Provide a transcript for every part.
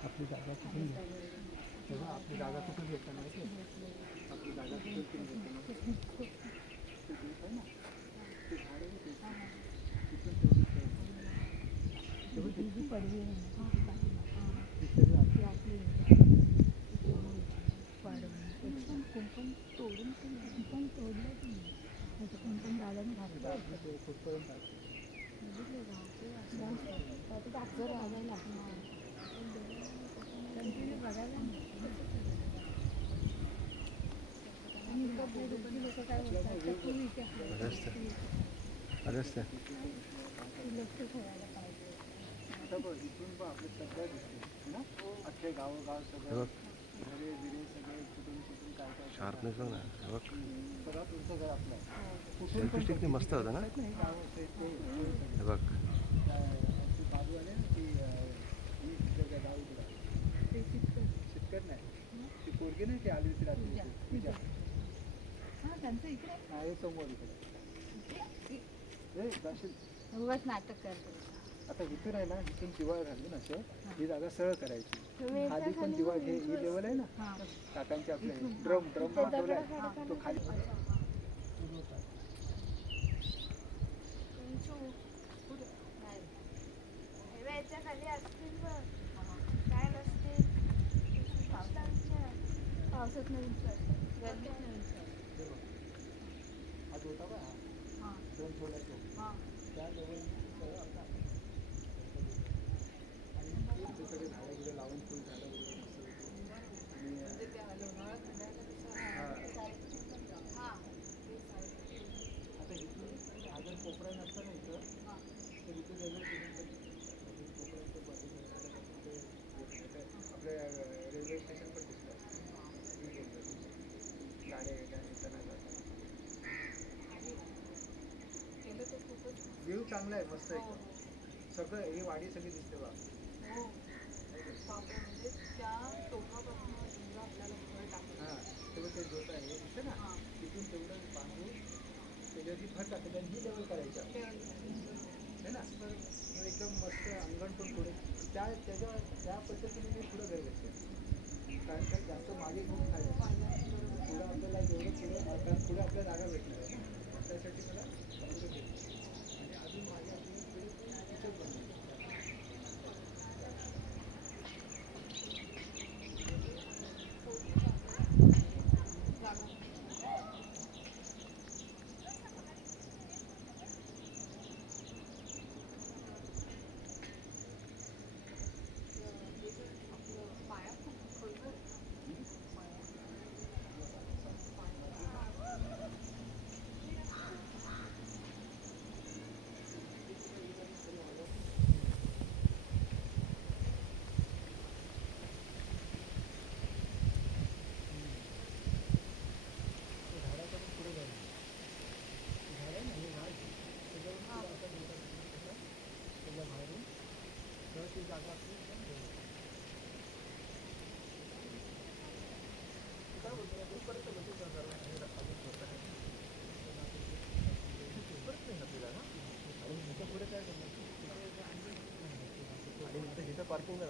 आपली जागा कुठून घ्या तेव्हा आपली जागा कुठून घेता माहिती आपली जागा कुठून घेताना आहे ना ते झाड आहे ते तिथून तेवढी तेव्हा तिथून पडवी कुंपण तोडून कुंपण तोडलं की नाही कुंपण गाड्याने घातलं ते कुठपर्यंत कंटिन्यू बघायला लोक काय बोलतात लक्ष ठेवायला पाहिजे इथून पण आपलं सगळं दिसते ना अख्खे गावोगाव सगळं घरे बिरे सगळे कुठून कुठून काय काय शार्पनेस बघ ना सगळं तुमचं घर आपलं कुठून पण मस्त होतं ना हे बघ बाजू आले ना ती गाव ते शितकत नाही ती पोरगी नाही ती आली होती रात्री त्यांचं इकडे आहे समोर इकडे जाशील उगाच नाटक करतो आता इथून आहे ना इथून दिवाळ घालली ना असं ही जागा सरळ करायची खाली पण दिवाळ हे ही लेवल आहे ना काकांची आपल्या ड्रम ठेवलाय तो खाली खाली असतील काय नसतील पावसात नवीन गर्दीत नवीन आज होता का हा ड्रम ठेवलाय तो त्या लेवल सगळे झाडं बिडं लावून फुल झाडं वगैरे मस्त आता इथून हा जर कोपरा नसता ना इथं तर इथे वेगळं कोपऱ्याच्या बाजूला आपल्या रेल्वे स्टेशन पण दिसतं गाड्या येताना जाताना व्ह्यू चांगला आहे मस्त एकदम सगळं ही वाडी सगळी दिसते बा हां तेवढं ते जोत आहे दिसतं ना तिथून तेवढं बांधून त्याच्यावरती भर टाकत आणि ही लेवल करायची आहे ना एकदम मस्त अंगण पण पुढे त्या पद्धतीने मी पुढं घर घेतलं कारण का जास्त मागे घेऊन खायला पुढं आपल्याला जेवढं पुढं कारण पुढे आपल्याला जागा भेटणार आहे ना त्यासाठी मला पुढे घेतलं आणि अजून मागे आपल्याला पुढे किचन बनवायचं पार्किंग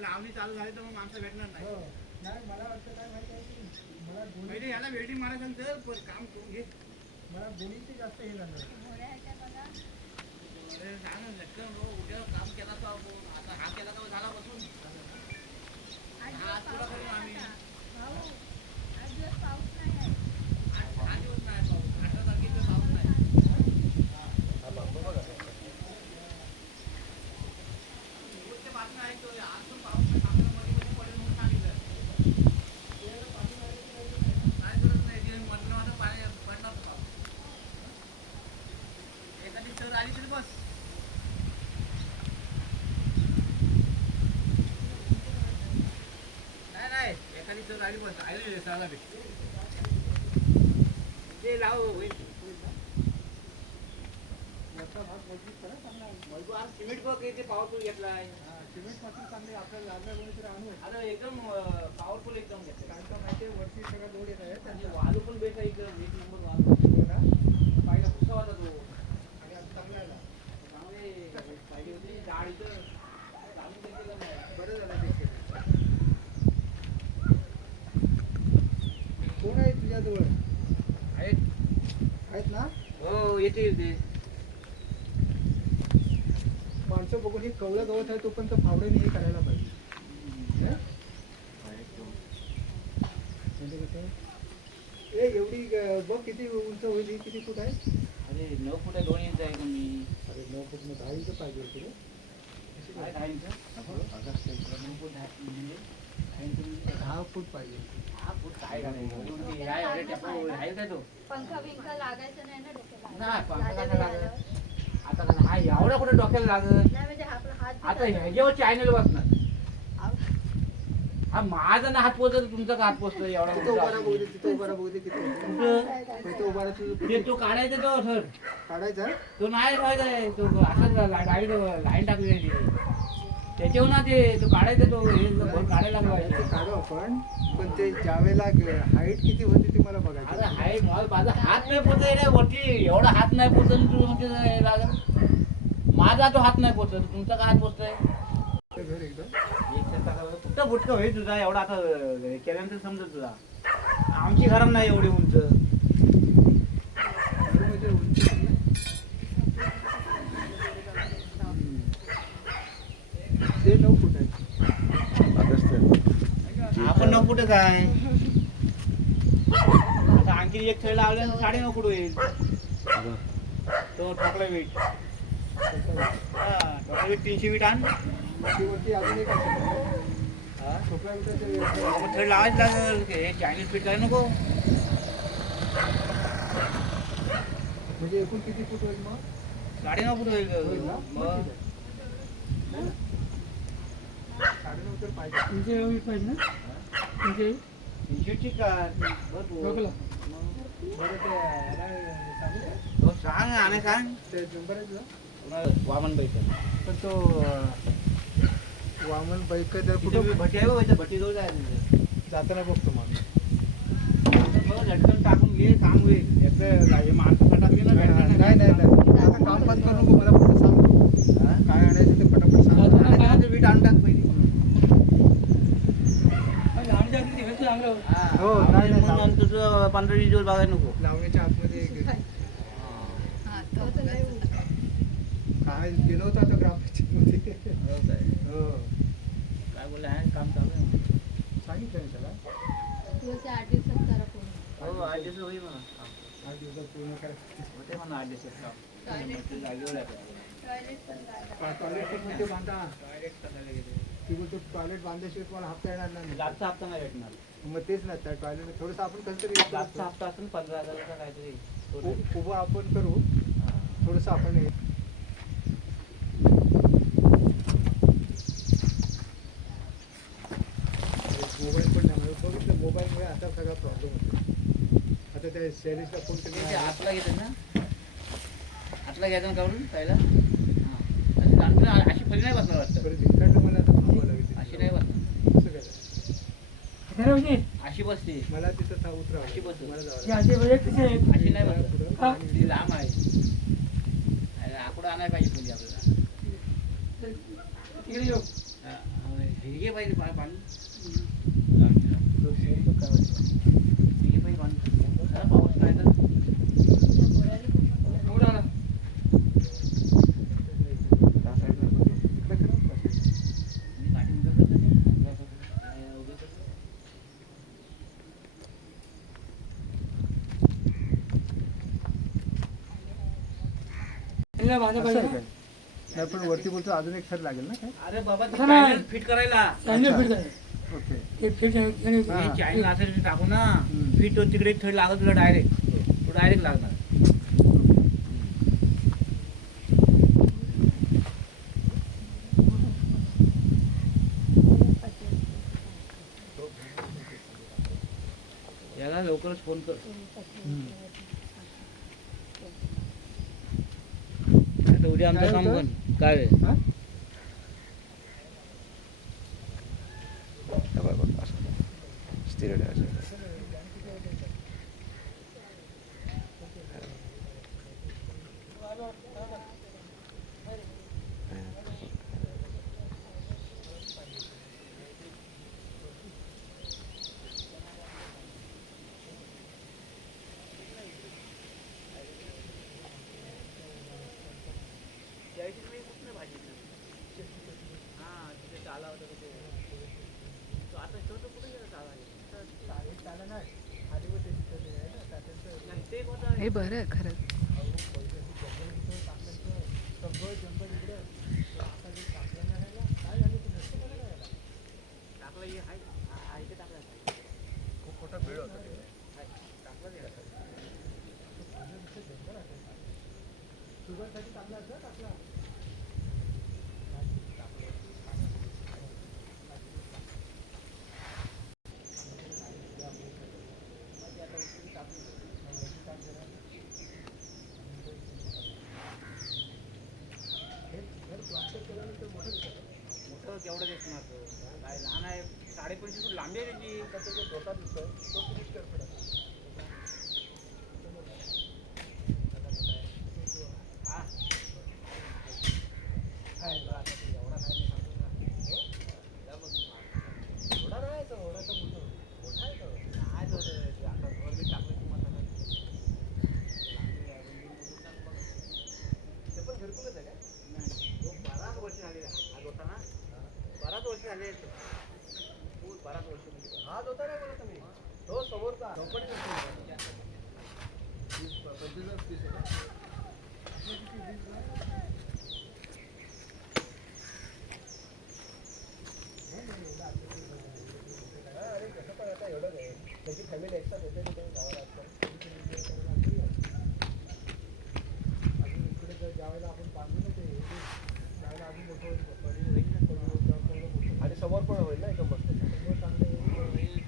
लावणी चालू झाली तर मग माणसं भेटणार नाही मला वाटतं काय माहिती आहे मला याला वेल्डिंग मारायचं तर काम करून घे मला गोळीचे जास्त हे झालं उद्या काम केला तर आता हा केला तर झाला बसून आम्ही पाऊस नाही हा दिवस नाही पाऊस 18 तारखेचा पाऊस नाही बातम्या ऐकतो आज पण पाऊस मध्ये मध्ये पडेल म्हणून सांगितलं ते लाव वरचा भाग मजबूत करा चांगला सिमेंट बघ किती पॉवरफुल घेतलाय. सिमेंट मात्र चांगले आपल्याला लागणार कोणीतरी आणू अरे एकदम पॉवरफुल एकदम घेतलं. कारण का माहिती आहे वरती सगळा लोड येत आहे आणि वालू पण बेस्ट आहे एकदम एक नंबर वालू. पहिला पुसा होता तो आणि आता चांगला आला चांगले पाहिजे होती झाड इथं चालून घेतलेलं नाही. बरं झालं ते केलं. कोण आहे तुझ्याजवळ आहेत ना हो येते येते. माणसं बघून हे कवळं गवत आहे तोपर्यंत फावड्याने हे करायला पाहिजे हं? म्हणजे कसं ए एवढी बघ किती उंच होईल ही किती फूट आहे अरे 9 फूट आहे 2 इंच आहे कमी. अरे 9 फूट मग 10 इंच पाहिजे होती रे काय 10 इंच? 9 फूट 10 म्हणजे 10 इंच म्हणजे 10 फूट पाहिजे 10 फूट काय करायचं? काय एवढे टेपो आहे काय तो? पंखा बिंखा लागायचं नाही ना डोक्याला. नाही पंखा लाजा कसा बिजाला. लागत? आता कसं हा एवढा कुठे डोक्याला लागत? नाही म्हणजे आपला हात आता बिजाला. ह्याच्यावर चॅनल बसणार. आव- हा माझा ना हात पोचत तुमचा का हात पोचतो एवढा तिथं उभा राहा बघू दे कुठं? तिथं उभा राहा बघू दे किती होतं. इथं उभा राहा तुझं ते तो काढायचा तो सर काढायचा तो नाही ठेवायचा आहे. तो असंच लाईन टाकली आहे ती. त्याच्यावर ना ते तो काढायचा तो हे भर काढायला ते लागला. काढू आपण पण ते ज्यावेळेला हाईट किती होती ते मला आता बघायचं हाय माझा हात नाही पोचत वरती एवढा हात नाही पोचत तू म्हणजे लागत. माझा तो हात नाही पोचत तुमचा काय हात पोचतोय? ते घर एकदा कुठं बुटकं होईल तुझा एवढा आता केल्यानंतर समजत तुझा. आमची घरात नाही एवढी उंच. घर म्हणजे उंची ते 9 फूट आहे आपण 9 फुटच आहे. आता आणखी एक खेळ लावल्या 9.5 फूट होईल. तो ठोकला वीट ठोकला वीट 300 वीट आण. ती वरती अजून एक आहे. हा? ठोकळा विटाचं मग खेळ लावायच लागेल. हे चायनीज पीठ काय नको. म्हणजे एकूण किती फूट होईल मग 9.5 फूट होईल. होईल ना? मग 9.5 तर पाहिजे तुमचे एवढी पाहिजे ना तुमचे 300 ठीक आहे. बघला बरं ते याला सांगू का? तो सांग आणि सांग ते नंबर आहे तुझा वामन बाईचं पण तो वामन बाईक जर कुठं भट्टी आहे बघ भट्टी जवळ जायचं. जाताना बघतो मग बघ झटकन टाकून घे काम होईल. एकदा हे माणसं टाकली ना नाही नाही नाही आता काम बंद करू नको मला फक्त सांग हा? काय आणायचं ते पटापट सांग आणि त्यानंतर वीट आणून टाक पहिली. आमच्या अगदी दिवस चांगलं होतं. हा. हो, नाही, नाही, मग नंतर तुझं 15-20 दिवस बघायला नको. लावण्याच्या आतमध्ये हा, तो तर लय उंच. काय गेलो होतो आता ग्रामपंचायतमध्ये हो काय? हो काय बोलले आहे काम चालू आहे. सांगितलं ना त्याला तुझं 8 दिवसात करा पूर्ण. हो 8 दिवस होईल म्हणा. 8 दिवसात पूर्ण करायचं होते म्हणा 8 दिवस काम. टॉयलेट ते जागेवर आहे. टॉयलेट पण लागलं. टॉयलेट पण मध्ये बांधा टॉयलेट करायला गेले. ती बोलतो टॉयलेट बांधल्याशिवाय तुम्हाला हप्ता येणार नाही जास्त हप्ता नाही भेटणार. मग तेच ना त्या टॉयलेट थोडंसं आपण कसं तरी जास्त हप्ता असेल 15,000 काहीतरी. उभं आपण करू हा. थोडंसं आपण हे मोबाईल पण नाही बघितलं मोबाईलमुळे असा सगळा प्रॉब्लेम होतो आता त्या शैलेशला फोन ते केला आतला घेते ना आतला घ्यायचं ना काढून पहिला. हा. अशी दांडून अशी फली नाही बसणार वाटतं. परत इकडनं मला आता थांबावं लागेल अशी नाही बसणार. कसं काय खरं म्हणजे अशी बसते. मला तिथं उतरावं अशी लागेल. बस. मला जावं हे लागेल. असे म्हणजे कसे आहेत? अशी नाही बसत. पुढं हा? आणि ती लांब आहे. अरे आकडं आणायला पाहिजे फुली आपल्याला. तिकडे येऊ. हा, हे घे पाहिजे पाणी. तो शेण काय वाटतं? हे घे पाहिजे पाणी. जरा पाऊस काय तर. तुझ्या गोळ्याला पण एवढं आला. त्या साईडला बघ. इकडे करा ना. पाठी उभं करतो ते. उभं करतो. त्यांना माझं असं पाहिजे आहे ना. काय? नाही पण वरती बोलतो अजून एक सर लागेल ना काय अरे बाबा ते तसं नाही. चॅनल फिट करायला. चांगलं अच्छा. फिट झालं. ओके ते फिट आहे. आणि हा. हे चॅनल असेल ते टाकू ना. हम्म. फिट होत तिकडे थोडी लागत तुला डायरेक्ट. तो डायरेक्ट लागणार. त्याला लवकरच फोन कर. आता उद्या आमचं काय काम होतं? बंद. काय रे? हा? स्थिर ठेवायचं. हे बरं आहे खरंच. खूप मोठा वेळ होता ते. मोठं केवढं दिसणार तो? काय लहान आहे, 5.5 फूट लांबी आहे त्याची. हा. काय तो ते आता घर बी टाकलं की मग आता ते पण घरकुलच आहे का? नाही, तो बराच वर्ष झाले आज होता ना, बराच वर्ष झाले. खूप बराच वर्ष म्हणजे हाच होता नाही बोलत तुम्ही. तो समोरचा चौपटी पीस आहे का? अरे कसं पण आता एवढं नाही. त्याची फॅमिली एकसाथ येते तिथे गावाला असतात. अजून इकडे जर ज्यावेळेला आपण बांधू ना ते त्यावेळेला अजून मोठं आणि समोर पण होईल ना एकदम मस्त. समोर चांगलं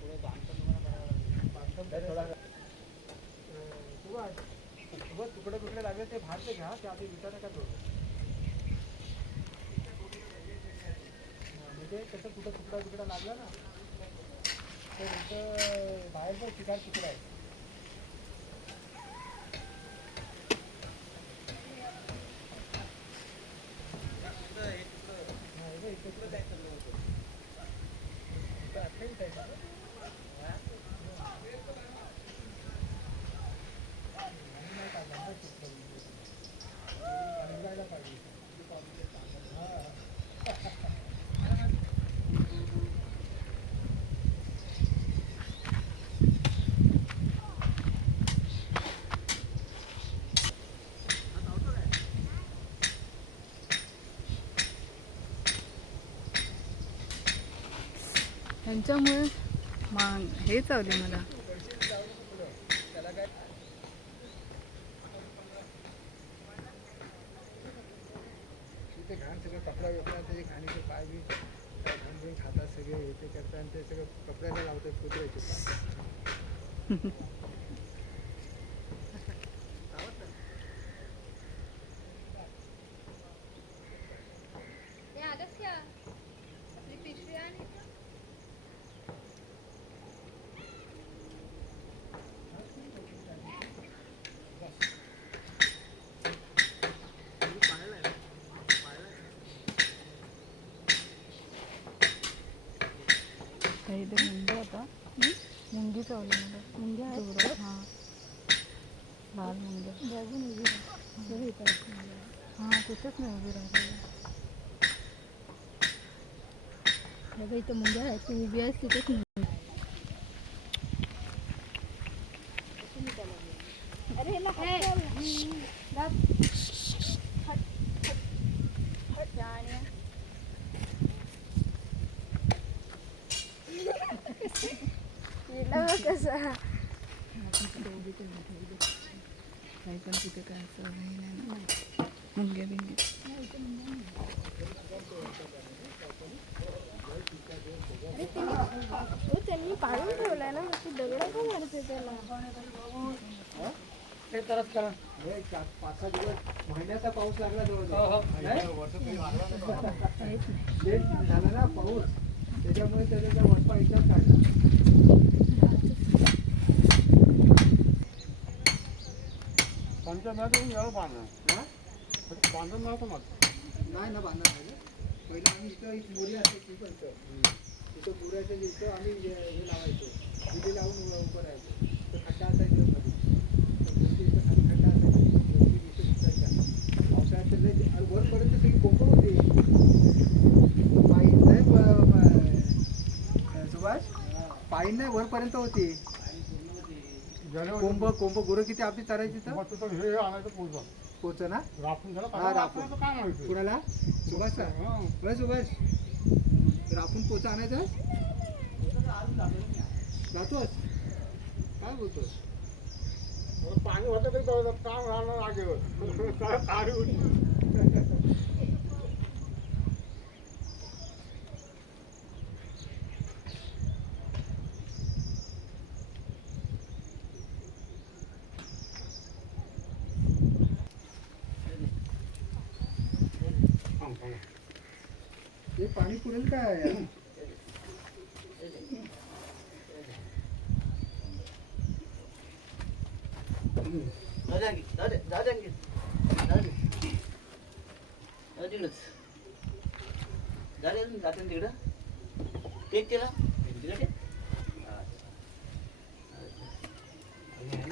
थोडं बांधकाम तुम्हाला करावं लागेल. तुकडे तुकडे लागले ते बाहेरचे घ्या, ते आधी विचार नका करू. म्हणजे कसं कुठं तुकडा लागला ना तर इथं बाहेरचं ठिकाण तुकडा आहे. त्यांच्यामुळे हे चावले मला. तिथे घाण सगळं कपडा वेपडा ते घाणीचे पाय बी घाण घेऊन खातात सगळे हे ते करतात आणि ते सगळं कपड्याला लावतात कुत्र्याचे पाय. इथे मुंगी होता. मुंगी चावली मला. मुंगी आहे. हां, लाल मुंगी. बघून उभी हां, तिथेच मी उभी राहिली. बघा इथं मुंग्या आहेत, तू उभी आहेस तिथेच मुंगी. अरे कसा काही पण तिथे काय असं नाही मुंग्या बिंग्या. त्यांनी पाडून ठेवलाय ना मग दगड का मारते त्याला ते तरच करा. हे 5-6 दिवस महिन्याचा पाऊस लागला हो, हो. जवळजवळ लेट झाला ना पाऊस त्याच्यामुळे त्याचा वटपा इथं काढला. त्यांच्या मॅच याला बांधणार हा? बांधून नव्हतं मग नाही ना बांधणार नाही. पहिलं आम्ही इथं एक मोरी असायची पण तिथं मोऱ्याच्या इथं आम्ही हे लावायचो विडी लावून उभं राहायचो. तर खड्डा असायचा मध्ये इथं खाली खड्डा असायचा इथं दिसायच्या पावसाळ्यात तर लय आणि वरपर्यंत सगळी कोंब होती पाईन नाही सुभाष पाईन नाही वरपर्यंत होती कोंब कोंब गुरं किती आपली चरायची तर मग तिथं हे आणायचं पोचवा पोच ना राखून झालं हा, राखून. काय माहिती कुणाला सुभाषला बरं सुभाष तर आपण पोचा आणायचा जातोस काय बोलतोस पाणी होतं तरी काम राहणार आगेवर काय पाणी होती हे पाणी पुरेल काय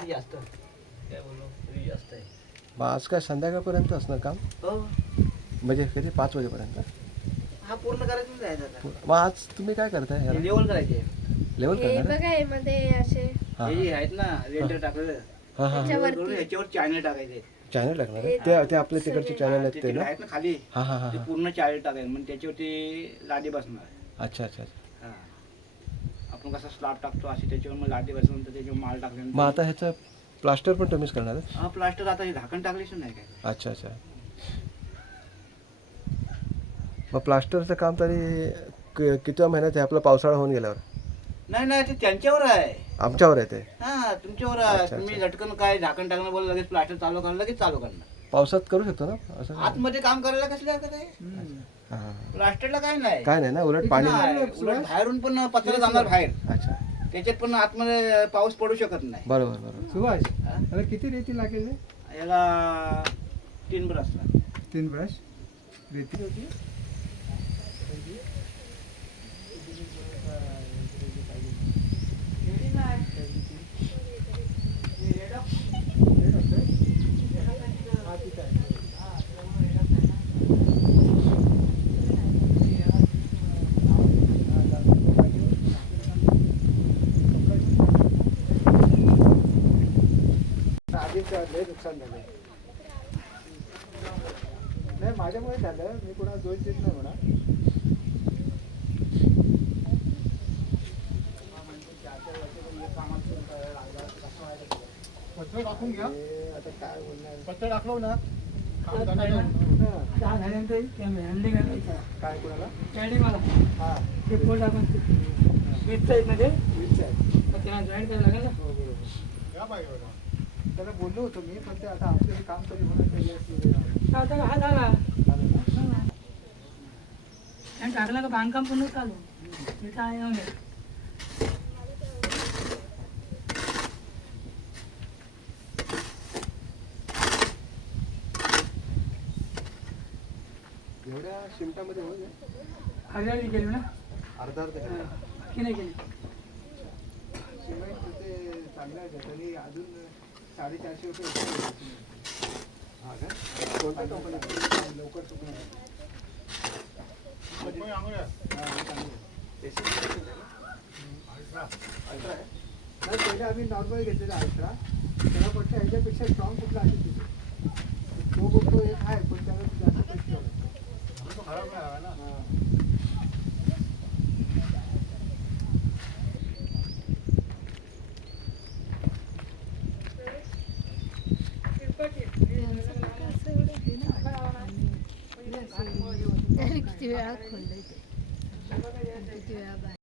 जास्त काय बोलू जास्त आहे. मग आज काय संध्याकाळपर्यंत असणार काम हो म्हणजे कधी 5 वाजेपर्यंत हा पूर्ण करायचं जायचं आता मग आज तुम्ही काय करताय ह्याला? लेवल करायचे लेवल हे करणार आहे? बघा हे मध्ये असे हां हे जे आहेत ना रेंटर टाकलं हां हां त्याच्यावरती ह्याच्यावर चॅनल टाकायचे चॅनल लागणार आहे ते आपले तिकडचे चॅनल आहेत ते तिकडे ना आहेत ना खाली हां हां हां ते हां पूर्ण चॅनल टाकायचे मग त्याच्यावरती लादी बसणार अच्छा अच्छा अच्छा. हा आपण कसा स्लॅब टाकतो अशी त्याच्यावर मग लादी बसल्यानंतर त्याच्यावर माल मग टाकल्यानंतर आता ह्याचं प्लास्टर पण तुम्हीच करणार आहे? हा प्लास्टर आता हे झाकण टाकलेच नाही काय अच्छा अच्छा. मग प्लास्टरचं काम तरी कितव्या महिन्यात आहे आपला पावसाळा होऊन गेल्यावर नाही नाही ते त्यांच्यावर आहे आमच्यावर आहे ते हा तुमच्यावर आहे अच्छा, तुम्ही झटकन काय झाकण टाकणं बोल लगेच प्लास्टर चालू करणार लगेच चालू करणार पावसात करू शकतो ना असं काय? आतमध्ये काम करायला कसलं आहे का ते हां हां. प्लास्टरला काय नाही काय नाही ना उलट पाणी नाही, उलट बाहेरून पण पत्र जाणार बाहेर अच्छा त्याच्यात पण आतमध्ये पाऊस पडू शकत नाही बरोबर बरोबर. सुभाष हा? आता किती रेती लागेल रे? याला 3 ब्रश असतात 3 ब्रश रेती होती आधीच लय नुकसान झालं नाही माझ्यामुळे झालं मी कोणाला दोष देत नाही म्हणा पत्र टाकून घ्या हे आता काय बोलणार पत्र टाकलो ना काम आता झालं ना, हा, चहा झाल्यानंतर ते हँडलिंग करायचं. काय कोणाला हँडलिंग मला हा ते पोट आपण विकता येत ना ते वीस आहे मग त्यांना जॉईन करायला लागेल ना. हो बरोबर या पाहिजे बघा. त्याला बोललो होतो मी पण ते आता आपलं हे काम तरी होणार पाहिजे आता हा झाला झालं ना? आणि टाकला का बांधकाम पूर्ण चालू इथं आहे येऊन ये. एवढ्या शिमटामध्ये होईल हरियाळी केली ना अर्धा अर्धा हा. की नाही केली सिमेंट ते चांगलं आहे तरी अजून 450 रुपये होते. हा का कोणत्या कंपनी लवकर सुकणार मुंबई आंघोळ्या. अल्ट्रा आहे नाही पहिले आम्ही नॉर्मल घेतलेला अल्ट्रा त्याला पण ह्याच्यापेक्षा स्ट्रॉंग कुठला आहे तिथे तो बघतो एक आहे पण त्याला जास्त पैसे लावले. तो खराब नाही हवा ना हा. किती वेळा खोललंय ते किती वेळा बाय